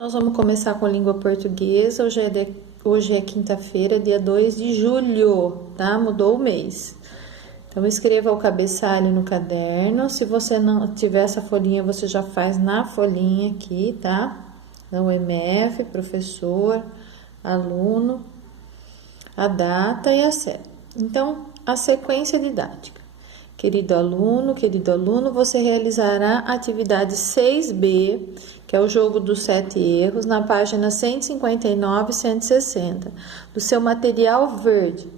Nós vamos começar com a língua portuguesa. Hoje é quinta-feira, dia 2 de julho, tá? Mudou o mês. Então, escreva o cabeçalho no caderno. Se você não tiver essa folhinha, você já faz na folhinha aqui, tá? Então, MF, professor, aluno, a data e a série. Então, a sequência didática. Querido aluno, você realizará a atividade 6B, que é o jogo dos 7 erros, na página 159 e 160, do seu material verde,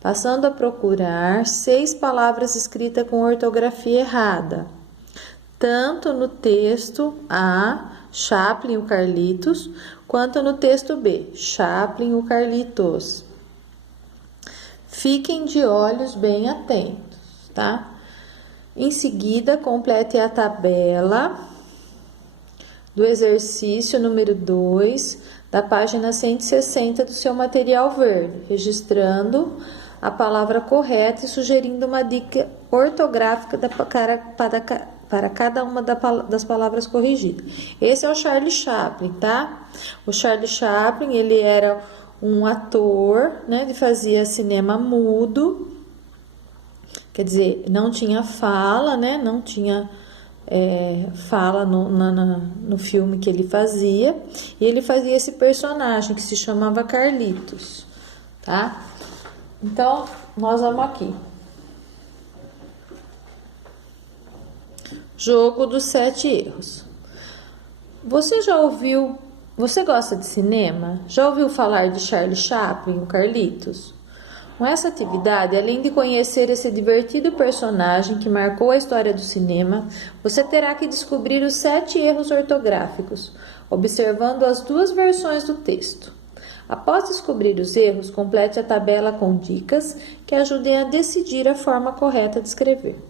passando a procurar 6 palavras escritas com ortografia errada, tanto no texto A, Chaplin, o Carlitos, quanto no texto B, Chaplin, o Carlitos. Fiquem de olhos bem atentos, tá? Em seguida, complete a tabela do exercício número 2, da página 160 do seu material verde, registrando a palavra correta e sugerindo uma dica ortográfica para cada uma das palavras corrigidas. Esse é o Charlie Chaplin, tá? O Charlie Chaplin, ele era um ator, né? Ele fazia cinema mudo, quer dizer, não tinha fala, né? Não tinha fala no filme que ele fazia. E ele fazia esse personagem que se chamava Carlitos, tá? Então, nós vamos aqui. Jogo dos 7 erros. Você gosta de cinema? Já ouviu falar de Charlie Chaplin, o Carlitos? Com essa atividade, além de conhecer esse divertido personagem que marcou a história do cinema, você terá que descobrir os 7 erros ortográficos, observando as 2 versões do texto. Após descobrir os erros, complete a tabela com dicas que ajudem a decidir a forma correta de escrever.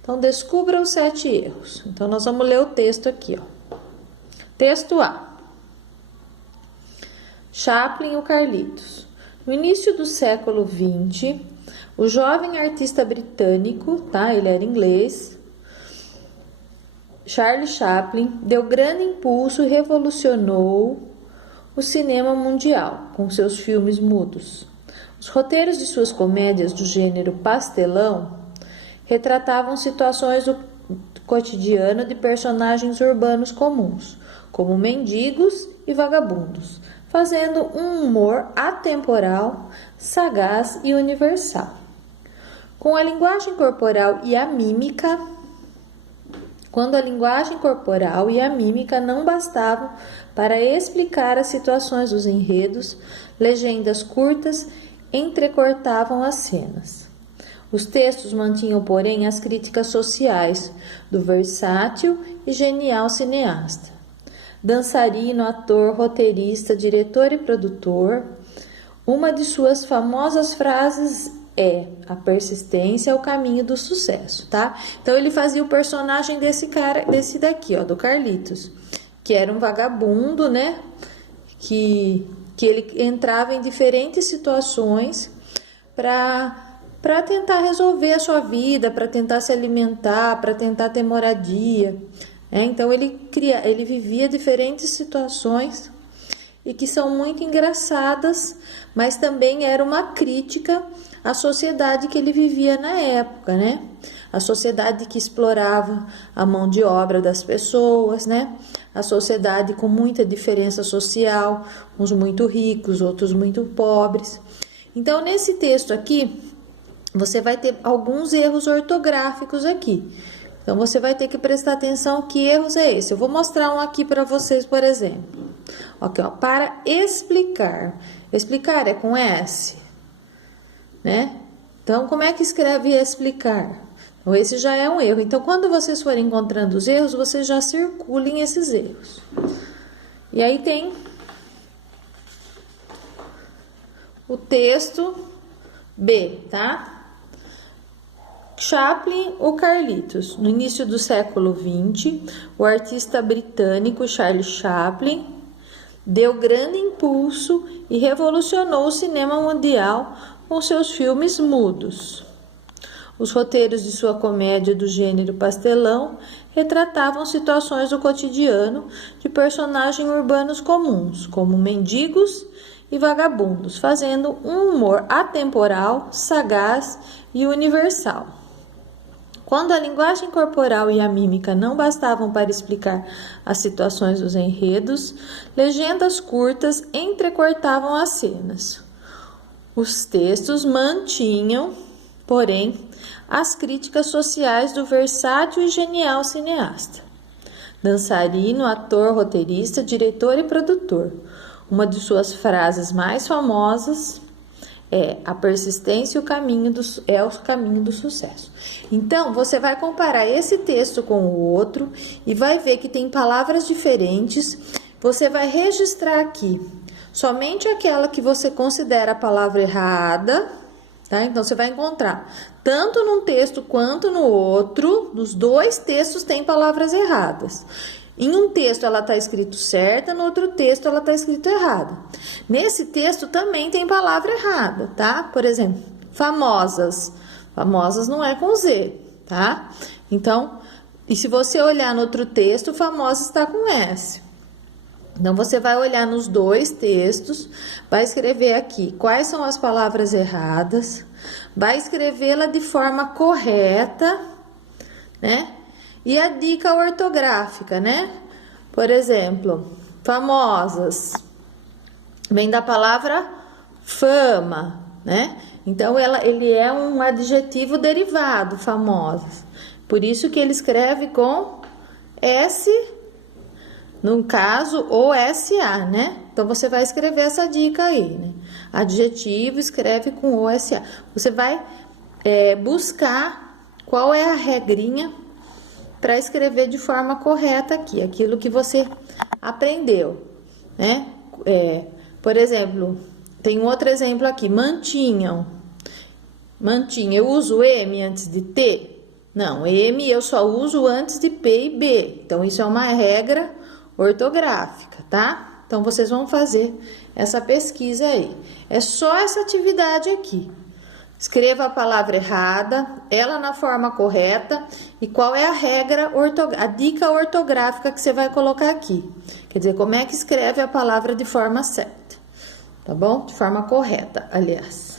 Então, descubra os 7 erros. Então, nós vamos ler o texto aqui, ó. Texto A. Chaplin, o Carlitos. No início do século XX, o jovem artista britânico, tá? Ele era inglês, Charlie Chaplin, deu grande impulso e revolucionou o cinema mundial com seus filmes mudos. Os roteiros de suas comédias do gênero pastelão retratavam situações do cotidiano de personagens urbanos comuns, como mendigos e vagabundos, fazendo um humor atemporal, sagaz e universal. Com a linguagem corporal e a mímica, quando a linguagem corporal e a mímica não bastavam para explicar as situações dos enredos, legendas curtas entrecortavam as cenas. Os textos mantinham, porém, as críticas sociais do versátil e genial cineasta. Dançarino, ator, roteirista, diretor e produtor, uma de suas famosas frases é: a persistência é o caminho do sucesso, tá? Então ele fazia o personagem desse daqui, ó, do Carlitos, que era um vagabundo, né? Que ele entrava em diferentes situações para tentar resolver a sua vida, para tentar se alimentar, para tentar ter moradia. Então ele vivia diferentes situações e que são muito engraçadas, mas também era uma crítica à sociedade que ele vivia na época, né? A sociedade que explorava a mão de obra das pessoas, né? A sociedade com muita diferença social, uns muito ricos, outros muito pobres. Então, nesse texto aqui, você vai ter alguns erros ortográficos aqui. Então, você vai ter que prestar atenção que erros é esse. Eu vou mostrar um aqui para vocês, por exemplo. Aqui, ó, para explicar. Explicar é com S, né? Então, como é que escreve explicar? Então, esse já é um erro. Então, quando vocês forem encontrando os erros, vocês já circulem esses erros. E aí tem o texto B, tá? Chaplin, o Carlitos. No início do século XX, o artista britânico Charlie Chaplin deu grande impulso e revolucionou o cinema mundial com seus filmes mudos. Os roteiros de sua comédia do gênero pastelão retratavam situações do cotidiano de personagens urbanos comuns, como mendigos e vagabundos, fazendo um humor atemporal, sagaz e universal. Quando a linguagem corporal e a mímica não bastavam para explicar as situações dos enredos, legendas curtas entrecortavam as cenas. Os textos mantinham, porém, as críticas sociais do versátil e genial cineasta. Dançarino, ator, roteirista, diretor e produtor. Uma de suas frases mais famosas é: a persistência é o caminho do sucesso. Então, você vai comparar esse texto com o outro e vai ver que tem palavras diferentes. Você vai registrar aqui somente aquela que você considera a palavra errada, tá? Então, você vai encontrar tanto num texto quanto no outro, nos dois textos tem palavras erradas. Em um texto ela está escrito certa, no outro texto ela está escrito errada. Nesse texto também tem palavra errada, tá? Por exemplo, famosas. Famosas não é com Z, tá? Então, e se você olhar no outro texto, famosa está com S. Então, você vai olhar nos dois textos, vai escrever aqui quais são as palavras erradas, vai escrevê-la de forma correta, né? E a dica ortográfica, né? Por exemplo, famosas, vem da palavra fama, né? Então, ele é um adjetivo derivado, famosas. Por isso que ele escreve com S, no caso, ou SA, né? Então, você vai escrever essa dica aí, né? Adjetivo escreve com OSA. Você vai buscar qual é a regrinha para escrever de forma correta aqui, aquilo que você aprendeu, né? Por exemplo, tem um outro exemplo aqui, mantinham. Mantinha, eu uso M antes de T? Não, M eu só uso antes de P e B. Então, isso é uma regra ortográfica, tá? Então, vocês vão fazer essa pesquisa aí. É só essa atividade aqui. Escreva a palavra errada, ela na forma correta e qual é a regra, a dica ortográfica que você vai colocar aqui. Quer dizer, como é que escreve a palavra de forma certa, tá bom? De forma correta, aliás.